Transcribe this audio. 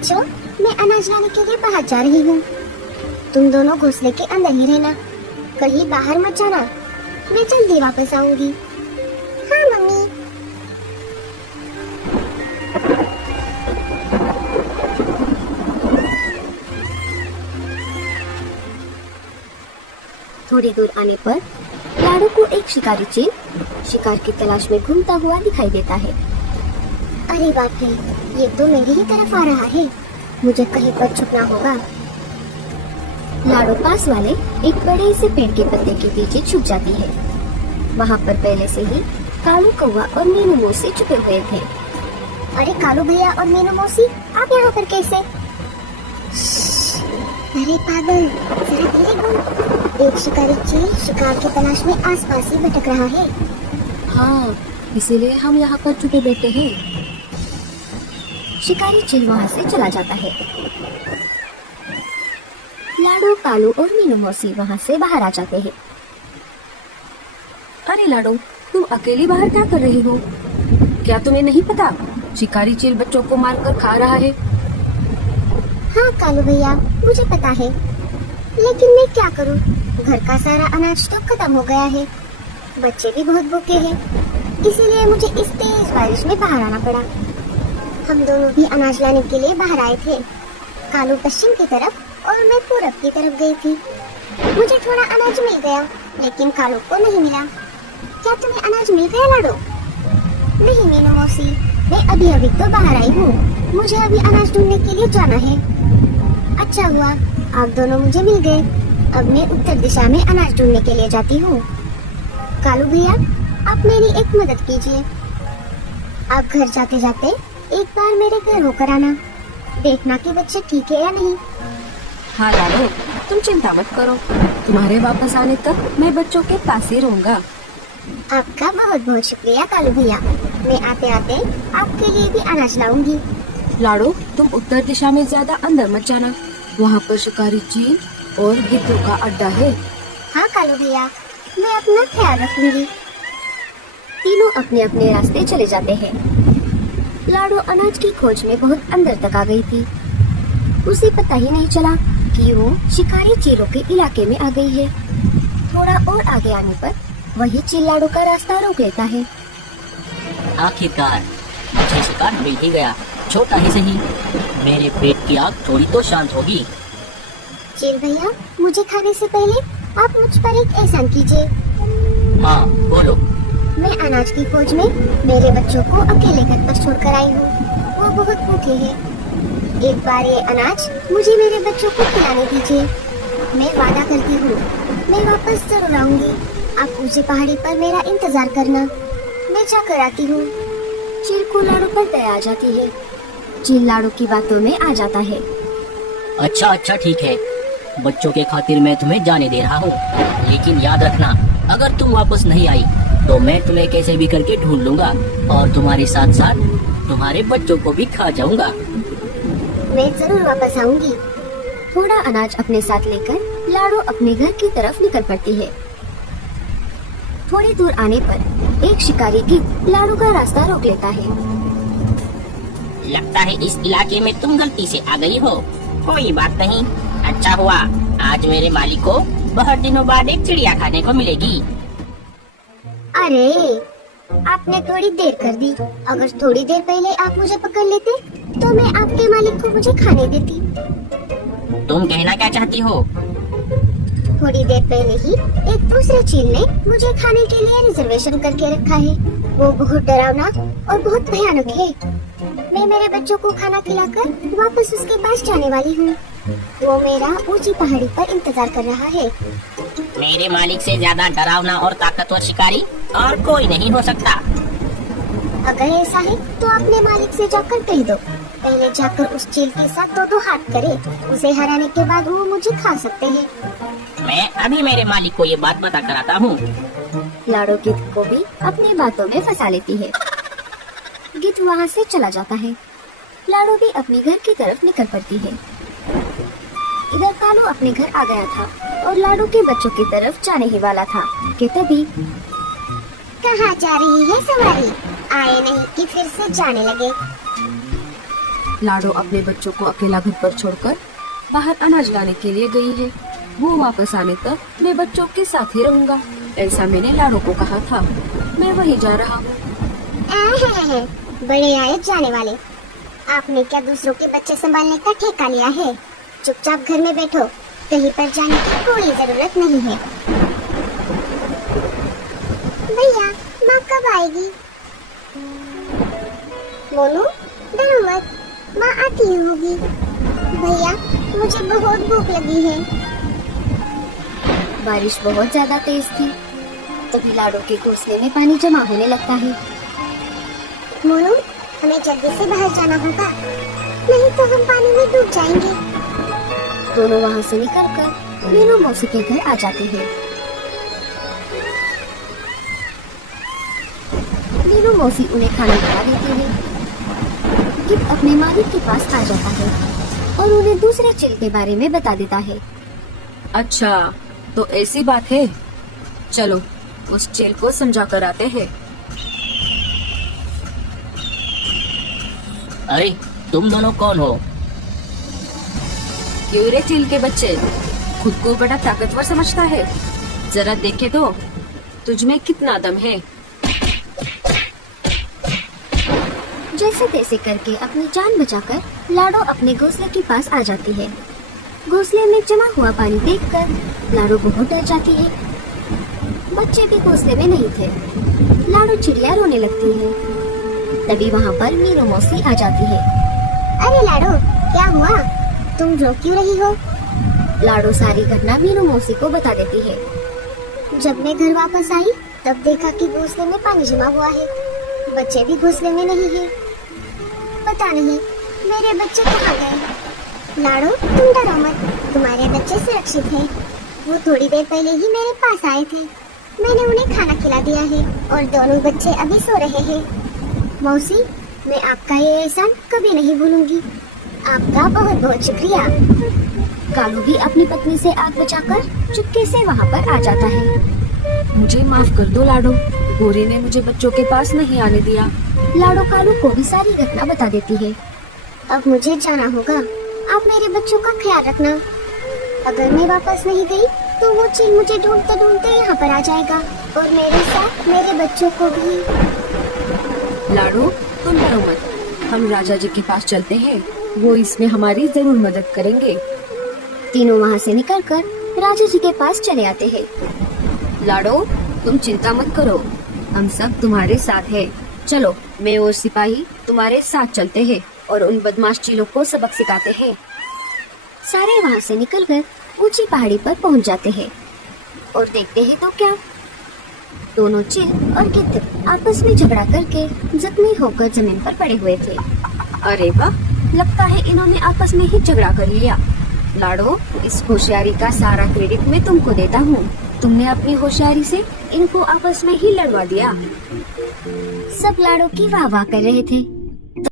बच्चों, मैं अनाज लाने के लिए बाहर जा रही हूँ। तुम दोनों घोंसले के अंदर ही रहना, कहीं बाहर मत जाना। मैं जल्दी वापस आऊंगी। हाँ मम्मी। थोड़ी दूर आने पर लाडू को एक शिकारी चील शिकार की तलाश में घूमता हुआ दिखाई देता है। अरे बाप रे, ये तो मेरी ही तरफ आ रहा है। मुझे कहीं पर छुपना होगा। लाडू पास वाले एक बड़े से पेड़ के पत्ते के पीछे छुप जाती है। वहाँ पर पहले से ही कालू कौवा और मीनू मौसी छुपे हुए थे। अरे कालू भैया और मीनू मौसी, आप यहाँ पर कैसे? अरे पागल, जरा धीरे बोल। एक शिकारी चील शिकार की तलाश में आसपास ही भटक रहा है। हाँ, इसीलिए हम यहाँ पर छुपे बैठे हैं। शिकारी चील वहाँ से चला जाता है। लाडू, कालू और मीनू मौसी वहाँ से बाहर आ जाते हैं। अरे लाडू, तुम अकेली बाहर क्या कर रही हो? क्या तुम्हें नहीं पता शिकारी चील बच्चों को मारकर खा रहा है? हाँ कालू भैया, मुझे पता है, लेकिन मैं क्या करूँ? घर का सारा अनाज तो खत्म हो गया है। बच्चे भी बहुत भूखे हैं, इसीलिए मुझे इस तेज बारिश में बाहर आना पड़ा। हम दोनों भी अनाज लाने के लिए बाहर आए थे। कालू पश्चिम की तरफ और मैं पूरब की तरफ गई थी। मुझे थोड़ा अनाज मिल गया, लेकिन कालू को नहीं मिला। क्या तुम्हें अनाज मिल गया लाडू? नहीं मीनू मौसी, मैं अभी अभी तो बाहर आई हूँ। मुझे अभी अनाज ढूंढने के लिए जाना है। अच्छा हुआ आप दोनों मुझे मिल गए। अब मैं उत्तर दिशा में अनाज ढूंढने के लिए जाती हूँ। कालू भैया, आप मेरी एक मदद कीजिए। आप घर जाते जाते एक बार मेरे घर होकर आना, देखना कि बच्चे ठीक है या नहीं। हाँ लाडू, तुम चिंता मत करो, तुम्हारे वापस आने तक मैं बच्चों के पास ही रहूँगा। आपका बहुत बहुत शुक्रिया कालू भैया। मैं आते आते आपके लिए भी अनाज लाऊंगी। लाडू, तुम उत्तर दिशा में ज्यादा अंदर मत जाना, वहाँ पर शिकारी चील और गिद्धों का अड्डा है। हाँ कालू भैया, मैं अपना ख्याल रखूंगी। तीनों अपने अपने रास्ते चले जाते हैं। लाडू अनाज की खोज में बहुत अंदर तक आ गई थी। उसे पता ही नहीं चला कि वो शिकारी चीलों के इलाके में आ गई है। थोड़ा और आगे आने पर वही चील लाडू का रास्ता रोक लेता है। आखिरकार मुझे शिकार मिल ही गया, छोटा ही सही। मेरे पेट की आग थोड़ी तो शांत होगी। चील भैया, मुझे खाने से पहले आप मुझ पर एक एहसान कीजिए। हाँ बोलो। मैं अनाज की खोज में मेरे बच्चों को अकेले घर पर छोड़कर आई हूँ। वो बहुत भूखे हैं। एक बार ये अनाज मुझे मेरे बच्चों को खिलाने दीजिए। मैं वादा करती हूँ, मैं वापस जरूर आऊंगी। आप ऊंची पहाड़ी पर मेरा इंतजार करना, मैं जाकर आती हूँ। चील को लाडू पर दया आ जाती है। चील लाडू की बातों में आ जाता है। अच्छा अच्छा ठीक है, बच्चों के खातिर मैं तुम्हें जाने दे रहा हूँ, लेकिन याद रखना, अगर तुम वापस नहीं आई तो मैं तुम्हें कैसे भी करके ढूंढ लूंगा और तुम्हारे साथ साथ तुम्हारे बच्चों को भी खा जाऊंगा। मैं जरूर वापस आऊंगी। थोड़ा अनाज अपने साथ लेकर लाडू अपने घर की तरफ निकल पड़ती है। थोड़ी दूर आने पर एक शिकारी गिद्ध लाडू का रास्ता रोक लेता है। लगता है इस इलाके में तुम गलती से आ गई हो। कोई बात नहीं, अच्छा हुआ आज मेरे मालिक को बहुत दिनों बाद एक चिड़िया खाने को मिलेगी। अरे आपने थोड़ी देर कर दी। अगर थोड़ी देर पहले आप मुझे पकड़ लेते तो मैं आपके मालिक को मुझे खाने देती। तुम कहना क्या चाहती हो? थोड़ी देर पहले ही एक दूसरे चील ने मुझे खाने के लिए रिजर्वेशन करके रखा है। वो बहुत डरावना और बहुत भयानक है। मैं मेरे बच्चों को खाना खिलाकर वापस उसके पास जाने वाली हूँ। वो मेरा ऊंची पहाड़ी पर इंतजार कर रहा है। मेरे मालिक से ज्यादा डरावना और ताकतवर शिकारी और कोई नहीं हो सकता। अगर ऐसा है तो अपने मालिक से जाकर कह दो, पहले जाकर उस चील के साथ दो हाथ करे। उसे हराने के बाद वो मुझे खा सकते हैं। मैं अभी मेरे मालिक को ये बात बता कर आता हूँ। लाडू गिद्ध को भी अपनी बातों में फंसा लेती है। गिद्ध वहाँ से चला जाता है। लाडू भी अपने घर की तरफ निकल पड़ती है। इधर कालू अपने घर आ गया था और लाडू के बच्चों की तरफ जाने ही वाला था कि तभी कहाँ जा रही है सवारी? आए नहीं कि फिर से जाने लगे। लाडो अपने बच्चों को अकेला घर पर छोड़कर बाहर अनाज लाने के लिए गई है। वो वापस आने तक मैं बच्चों के साथ ही रहूंगा, ऐसा मैंने लाडो को कहा था। मैं वहीं जा रहा हूँ। बड़े आए जाने वाले, आपने क्या दूसरों के बच्चे संभालने का ठेका लिया है? चुपचाप घर में बैठो, कहीं पर जाने की कोई जरूरत नहीं है। भैया, माँ कब आएगी? मोनू, डरो मत, माँ आती ही होगी। भैया, मुझे बहुत भूख लगी है। बारिश बहुत ज्यादा तेज थी, तभी लाडो के घोंसले में पानी जमा होने लगता है। मोनू, हमें जल्दी से बाहर जाना होगा, नहीं तो हम पानी में डूब जाएंगे। दोनों वहाँ से निकलकर मीनू मौसी के घर आ जाते हैं। मीनू मौसी उन्हें खाना खिला देती है। गिद्ध अपने मालिक के पास आ जाता है और उन्हें दूसरे चिल के बारे में बता देता है। अच्छा, तो ऐसी बात है, चलो उस चिल को समझा कर आते हैं। अरे तुम दोनों कौन हो? क्यों रे चिल के बच्चे, खुद को बड़ा ताकतवर समझता है? जरा देखे तो तुझ में कितना दम है। जैसे तैसे करके अपनी जान बचाकर लाडो अपने घोंसले के पास आ जाती है। घोंसले में जमा हुआ पानी देखकर लाडो बहुत डर जाती है। बच्चे भी घोंसले में नहीं थे। लाडो चिड़िया रोने लगती है। तभी वहाँ पर मीनू मौसी आ जाती है। अरे लाडो, क्या हुआ? तुम रो क्यों रही हो? लाडो सारी घटना मीनू मौसी को बता देती है। जब मैं घर वापस आई तब देखा कि घोंसले में पानी जमा हुआ है। बच्चे भी घोंसले में नहीं है। पता नहीं मेरे बच्चे कहाँ गए। लाडो, तुम डरो मत, तुम्हारे बच्चे सुरक्षित हैं। वो थोड़ी देर पहले ही मेरे पास आए थे। मैंने उन्हें खाना खिला दिया है और दोनों बच्चे अभी सो रहे हैं। मौसी, मैं आपका ये एहसान कभी नहीं भूलूंगी। आपका बहुत बहुत शुक्रिया। कालू भी अपनी पत्नी से आग बचाकर चुपके से वहाँ पर आ जाता है। मुझे माफ कर दो लाडो, गोरी ने मुझे बच्चों के पास नहीं आने दिया। लाडो कालू को भी सारी घटना बता देती है। अब मुझे जाना होगा, आप मेरे बच्चों का ख्याल रखना। अगर मैं वापस नहीं गई तो वो चिल मुझे ढूंढते ढूंढते यहाँ पर आ जाएगा और मेरे साथ मेरे बच्चों को भी। लाडो, तुम डरो मत, हम राजा जी के पास चलते हैं, वो इसमें हमारी जरूर मदद करेंगे। तीनों वहाँ से निकलकर राजा जी के पास चले आते हैं। लाडो, तुम चिंता मत करो, हम सब तुम्हारे साथ हैं। चलो, मैं और सिपाही तुम्हारे साथ चलते हैं और उन बदमाश चीलों को सबक सिखाते हैं। सारे वहाँ से निकलकर ऊंची पहाड़ी पर पहुँच जाते हैं और देखते हैं तो क्या, दोनों चिल और गिद्ध आपस में झगड़ा करके जख्मी होकर जमीन पर पड़े हुए थे। अरे वाह, लगता है इन्होंने आपस में ही झगड़ा कर लिया। लाडो, इस होशियारी का सारा क्रेडिट मैं तुमको देता हूँ। तुमने अपनी होशियारी से इनको आपस में ही लड़वा दिया। सब लाडो की वाह वाह कर रहे थे।